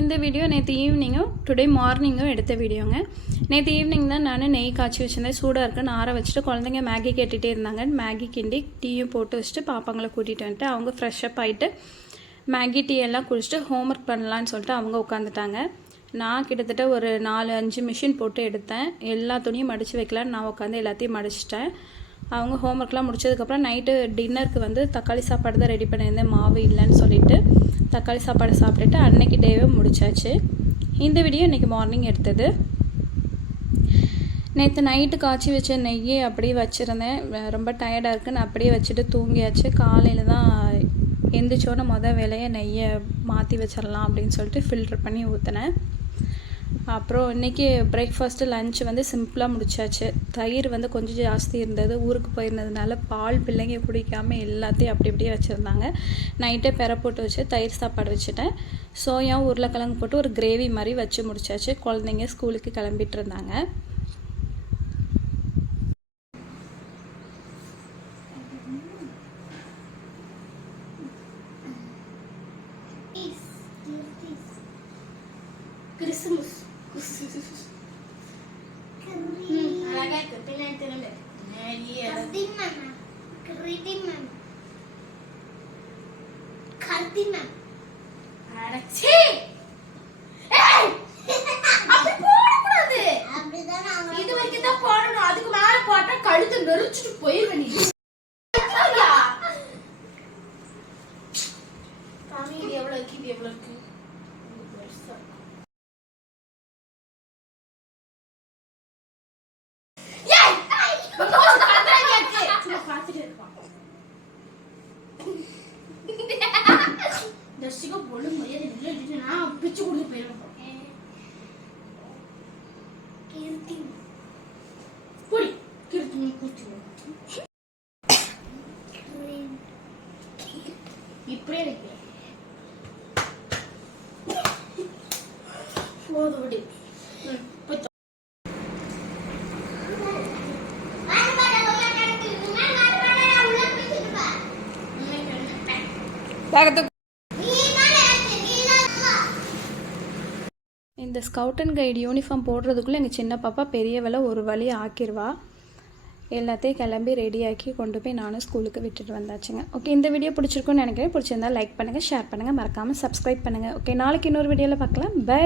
இந்த வீடியோ நேற்று ஈவினிங்கும் டுடே மார்னிங்கும் எடுத்த வீடியோங்க. நேற்று ஈவினிங் தான் நான் நெய் காய்ச்சி வச்சுருந்தேன். சூடாக இருக்குன்னு ஆற வச்சுட்டு குழந்தைங்க மேகி கேட்டுகிட்டே இருந்தாங்க. மேகி கிண்டி டீயும் போட்டு வச்சுட்டு பாப்பாங்களை கூட்டிகிட்டு வந்துட்டு அவங்க ஃப்ரெஷ்ஷப் ஆகிட்டு மேகி டீ எல்லாம் குடிச்சிட்டு ஹோம்ஒர்க் பண்ணலான்னு சொல்லிட்டு அவங்க உட்காந்துட்டாங்க. நான் கிட்டத்தட்ட ஒரு 4-5 மிஷின் போட்டு எடுத்தேன். எல்லா துணியும் மடித்து வைக்கலான்னு நான் உட்காந்து எல்லாத்தையும் மடிச்சிட்டேன். அவங்க ஹோம்ஒர்க்லாம் முடிச்சதுக்கப்புறம் நைட்டு டின்னருக்கு வந்து தக்காளி சாப்பாடு தான் ரெடி பண்ணியிருந்தேன். மாவு இல்லைன்னு சொல்லிவிட்டு தக்காளி சாப்பாடு சாப்பிட்டுட்டு அன்னைக்கு டேவே முடிச்சாச்சு. இந்த வீடியோ இன்றைக்கி மார்னிங் எடுத்தது. நேற்று நைட்டு காய்ச்சி வச்ச நெய்யை அப்படியே வச்சுருந்தேன். ரொம்ப டயர்டாக இருக்குன்னு அப்படியே வச்சுட்டு தூங்கியாச்சு. காலையில் தான் எந்திரிச்சோன்னே மொதல் வேலையை நெய்யை மாற்றி வச்சிடலாம் அப்படின்னு சொல்லிட்டு ஃபில்ட்ரு பண்ணி ஊற்றினேன். அப்புறம் இன்றைக்கி பிரேக்ஃபாஸ்ட்டு லன்ச் வந்து சிம்பிளாக முடிச்சாச்சு. தயிர் வந்து கொஞ்சம் ஜாஸ்தி இருந்தது. ஊருக்கு போயிருந்ததுனால பால் பிள்ளைங்க குடிக்காமல் எல்லாத்தையும் அப்படி இப்படியே வச்சுருந்தாங்க. நைட்டே பெற போட்டு வச்சு தயிர் சாப்பாடு வச்சுட்டேன். சோயா உருளைக்கிழங்கு போட்டு ஒரு கிரேவி மாதிரி வச்சு முடிச்சாச்சு. குழந்தைங்க ஸ்கூலுக்கு கிளம்பிட்டு இருந்தாங்க. கிறிஸ்துமஸ் அழகா இருக்கு. பின்னாடி திரும்ப இது வரைக்கும் தான் போடணும். அதுக்கு மேல போட்டா கழுத்து நெரிச்சிட்டு போயிருவேன். இது எவ்வளவு இருக்கு, இது எவ்வளவு இருக்கு? இப்படியே இருக்கு. இந்த ஸ்கவுட் அண்ட் கைடு யூனிஃபார்ம் போடுறதுக்குள்ளே எங்கள் சின்ன பாப்பா பெரியவளை ஒரு வழி ஆக்கிடுவா. எல்லாத்தையும் கிளம்பி ரெடியாக்கி கொண்டு போய் நானும் ஸ்கூலுக்கு விட்டுட்டு வந்தாச்சுங்க. ஓகே, இந்த வீடியோ பிடிச்சிருக்குன்னு நினைக்கிறேன். பிடிச்சிருந்தா லைக் பண்ணுங்கள், ஷேர் பண்ணுங்கள், மறக்காமல் சப்ஸ்கிரைப் பண்ணுங்கள். ஓகே, நாளைக்கு இன்னொரு வீடியோவில் பார்க்கலாம். பை.